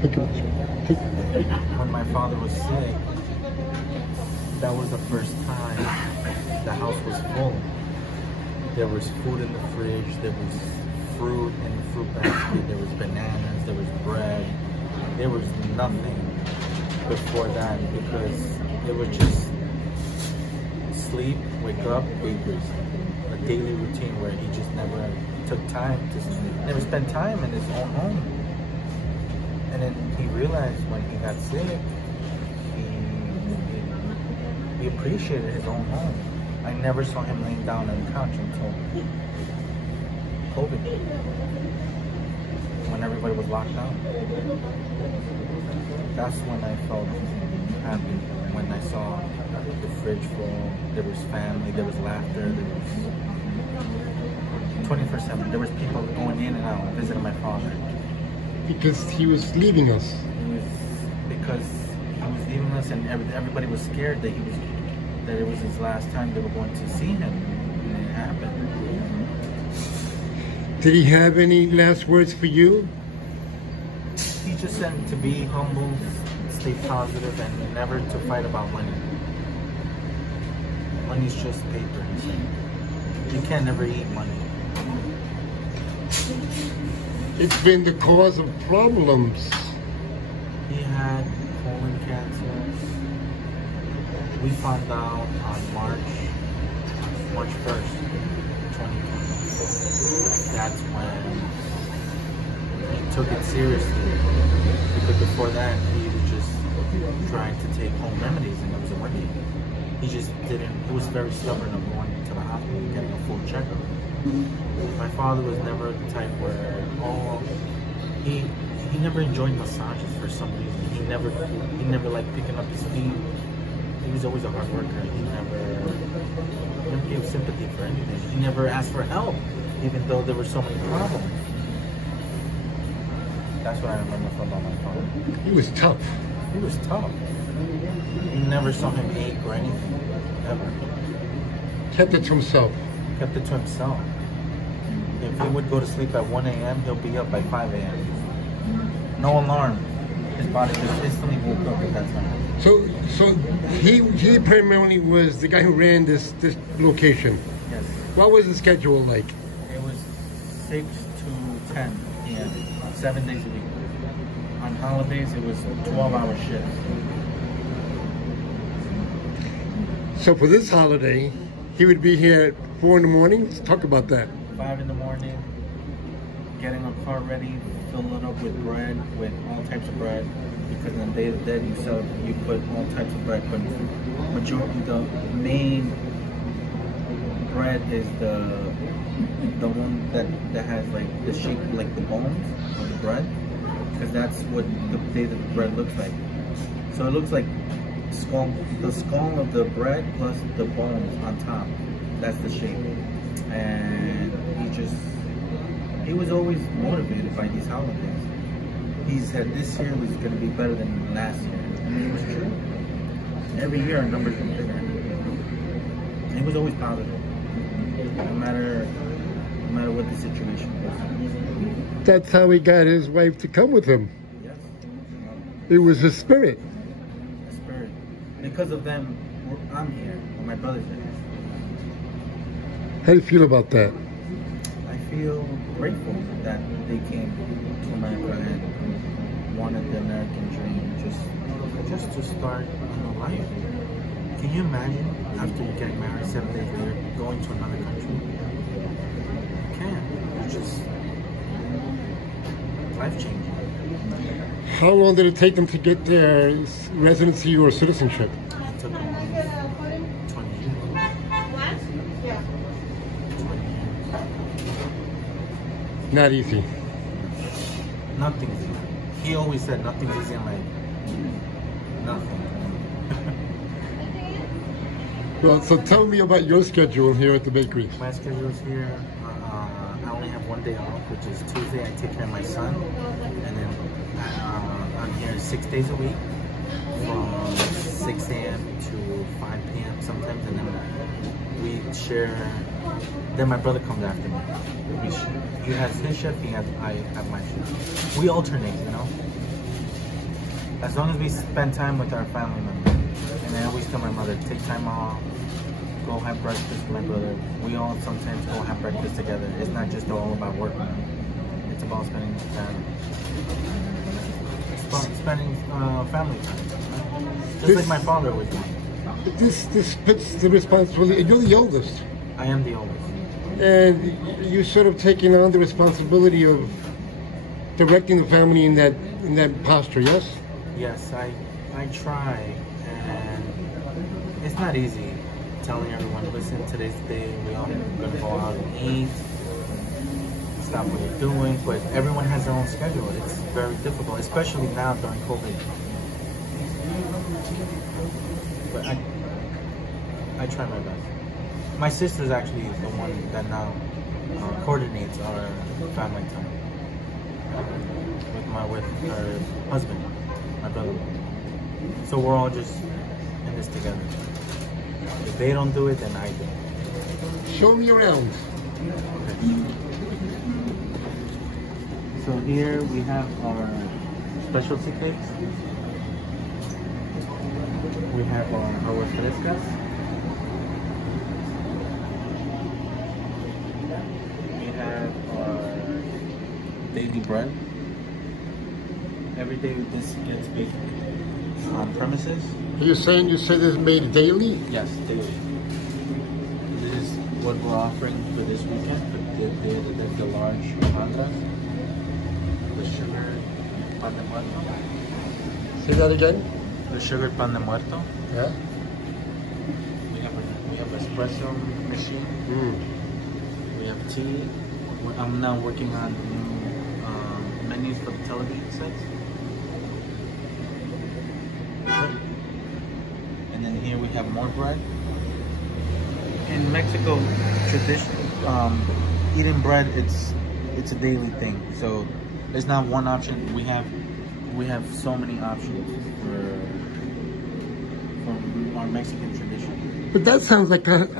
When my father was sick, that was the first time the house was full. There was food in the fridge, there was fruit in the fruit basket, there was bananas, there was bread. There was nothing before that because it was just sleep, wake up, bakeries. A daily routine where he just never took time to, never spent time in his own home. And then he realized when he got sick, he appreciated his own home. I never saw him laying down on the couch until COVID, when everybody was locked down. That's when I felt happy, when I saw the fridge full, there was family, there was laughter, there was 24/7. There was people going in and out, visiting my father. Because he was leaving us. Because he was leaving us, and everybody was scared that it was his last time they were going to see him, and it happened. Did he have any last words for you? He just said to be humble, stay positive, and never to fight about money. Money's just paper, he said. You can't never eat money. It's been the cause of problems. He had colon cancer. We found out on March 1st, 2020. That's when he took it seriously. Because before that, he was just trying to take home remedies and it wasn't working. He just didn't, he was very stubborn of going to the hospital and getting a full checkup. My father was never the type where, he never enjoyed massages for some reason. He never liked picking up his feet. He was always a hard worker. He never gave sympathy for anything. He never asked for help, even though there were so many problems. That's what I remember about my father. He was tough. He was tough. You never saw him ache or anything, ever. Kept it to himself. Kept it to himself. If he would go to sleep at 1 a.m., he'll be up by 5 a.m. No alarm. His body just instantly woke up at that time. So he primarily was the guy who ran this location. Yes. What was the schedule like? It was 6 to 10 p.m. 7 days a week. On holidays, it was 12-hour shifts. So for this holiday, he would be here at 4 in the morning. Let's talk about that. 5 in the morning, getting a car ready, fill it up with bread, with all types of bread. Because on the Day of the Dead, you put all types of bread, but the main bread is the one that has like the shape like the bones of the bread, because that's what the Day of the Bread looks like. So it looks like the skull of the bread plus the bones on top. That's the shape. And he was always motivated by these holidays. He said this year was going to be better than last year. I mean, it was true. Every year our numbers were bigger. And he was always positive, no matter what the situation was. That's how he got his wife to come with him. Yes. It was his spirit. The spirit. Because of them, I'm here. And my brother's here. How do you feel about that? I feel grateful that they came to America and wanted the American dream, just to start life. Can you imagine after you get married 7 days later, going to another country? You can't. It's just life-changing. How long did it take them to get their residency or citizenship? It took them 20 years. 20 years. Not easy. Nothing's easy. He always said nothing's easy in life. Nothing. Well, so tell me about your schedule here at the bakery. My schedule is here. I only have one day off, which is Tuesday. I take care of my son. And then I'm here 6 days a week from 6 a.m. to 5 p.m. sometimes. And then we share. Then my brother comes after me. He has his shift, I have my shift. We alternate, As long as we spend time with our family members. And I always tell my mother, take time off, go have breakfast with my brother. We all sometimes go have breakfast together. It's not just all about work now. It's about spending time. Spending family time. Just like my father was doing. This puts the responsibility, you're the oldest. I am the oldest. And you sort of taking on the responsibility of directing the family in that posture, yes? Yes, I try, and it's not easy telling everyone, listen, today's the day, we all gonna go out and eat, stop what you're doing, but everyone has their own schedule. It's very difficult, especially now during COVID. But I try my best. My sister's actually the one that now coordinates our family time with her husband, my brother. So we're all just in this together. If they don't do it, then I do. Show me around. Okay. So here we have our specialty cakes. We have our aguas frescas. We have our daily bread. Every day this gets baked on premises. You say this is made daily? Yes, daily. This is what we're offering for this weekend, for the large hojaldras. The sugar pan de muerto. Say that again? The sugar pan de muerto. Yeah. We have espresso machine. We have tea. I'm now working on new menus for the television sets. And then here we have more bread. In Mexico, tradition eating bread it's a daily thing. So there's not one option. We have so many options for our Mexican tradition. But that sounds like a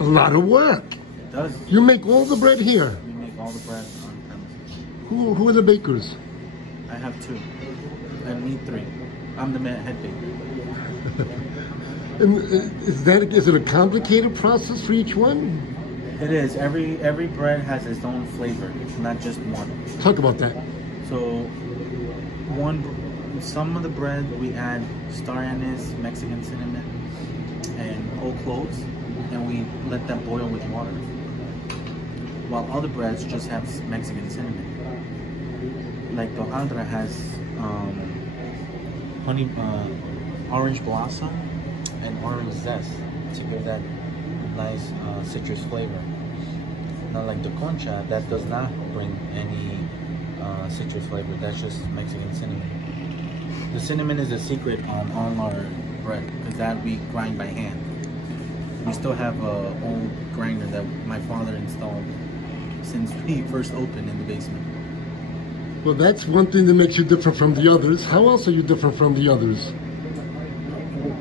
lot of work. It does. You make all the bread here. We make all the bread on premises. Who are the bakers? I have two. I need three. I'm the head baker. And is it a complicated process for each one? It is. Every bread has its own flavor. It's not just one. Talk about that. So some of the bread we add star anise, Mexican cinnamon, and whole cloves, and we let that boil with water. While other breads just have Mexican cinnamon. Like the hojaldra has honey, orange blossom, and orange zest to give that nice citrus flavor. Not like the concha, that does not bring any citrus flavor. That's just Mexican cinnamon. The cinnamon is a secret on all our bread because that we grind by hand. We still have an old grinder that my father installed since we first opened in the basement. Well, that's one thing that makes you different from the others. How else are you different from the others?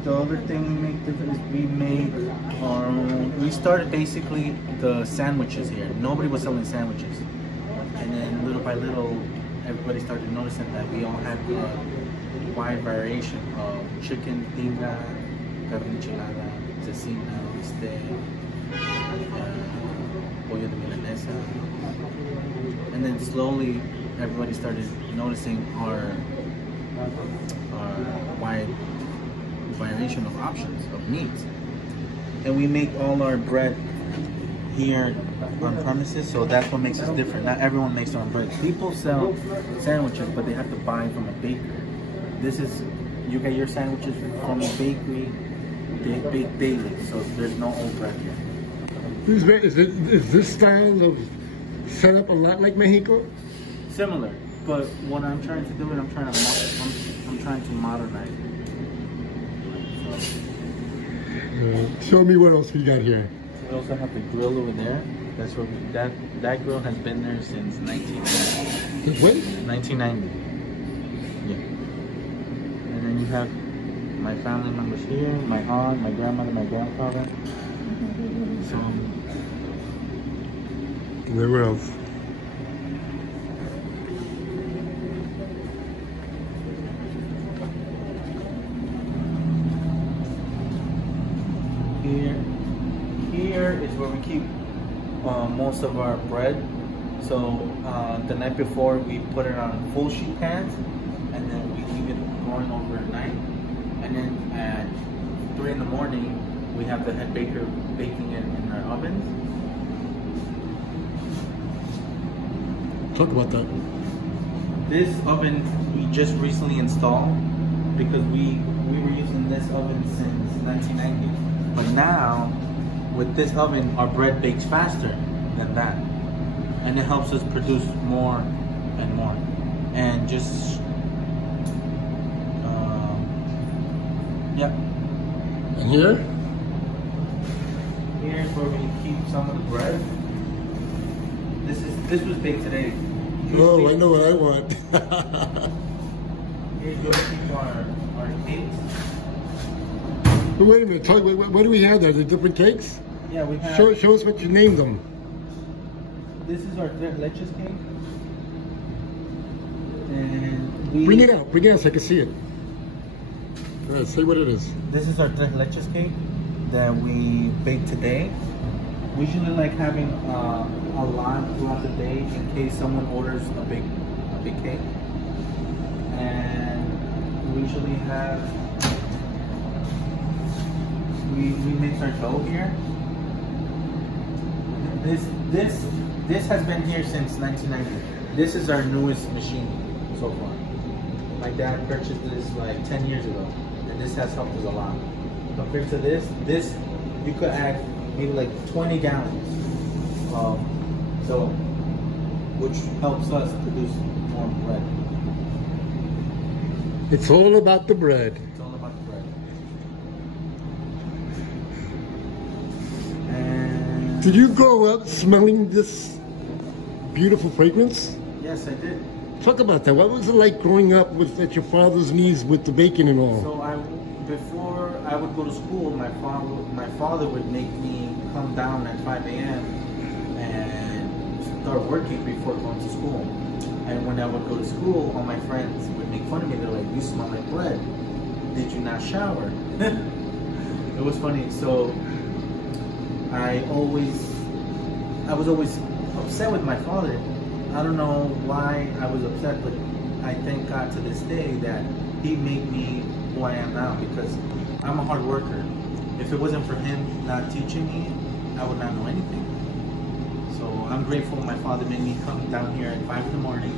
The other thing we make different is we make our own. We started basically the sandwiches here. Nobody was selling sandwiches. And then little by little, everybody started noticing that we all had a wide variation of chicken, tinga, carne enchilada, cecina, bistec, pollo de milanesa. And then slowly, everybody started noticing our wide variation of options of meats. And we make all our bread here on premises, so that's what makes us different. Not everyone makes their own bread. People sell sandwiches, but they have to buy from a baker. This is, you get your sandwiches from a bakery, they bake daily, so there's no old bread here. Is this style of setup a lot like Mexico? Similar, but what I'm trying to do is I'm trying to modernize it. Show me what else we got here. We also have the grill over there. That's where that grill has been there since 1990. When? 1990. Yeah. And then you have my family members here, my aunt, my grandmother, my grandfather. So. Where else? most of our bread. So the night before we put it on full sheet pans, and then we leave it going overnight. And then at 3 in the morning, we have the head baker baking it in our ovens. Talk about that. This oven we just recently installed because we were using this oven since 1990. But now, with this oven, our bread bakes faster than that. And it helps us produce more and more. And just, yeah. And here? Here's where we keep some of the bread. This was baked today. Oh, I know what I want. Here's where we keep our cakes. But wait a minute, what do we have there? The different cakes? Yeah, we have. Show us what you named them. This is our tres leches cake. And we Bring it out so I can see it. All right, say what it is. This is our tres leches cake that we baked today. We usually like having a lot throughout the day in case someone orders a big cake. And we usually have, we mix our dough here. This has been here since 1990. This is our newest machine so far. My dad purchased this like 10 years ago, and this has helped us a lot. Compared to this you could add maybe like 20 gallons of dough, which helps us produce more bread. It's all about the bread. It's all about the bread. And Did you grow up smelling this beautiful fragrance? yes, I did. Talk about that. What was it like growing up at your father's knees with the bacon and all? So before I would go to school, my father would make me come down at 5 a.m. and start working before going to school. And when I would go to school, all my friends would make fun of me. They're like, "You smell like bread. Did you not shower?" It was funny. So I was always upset with my father. I don't know why I was upset, but I thank God to this day that he made me who I am now, because I'm a hard worker. If it wasn't for him not teaching me, I would not know anything. So I'm grateful my father made me come down here at 5 in the morning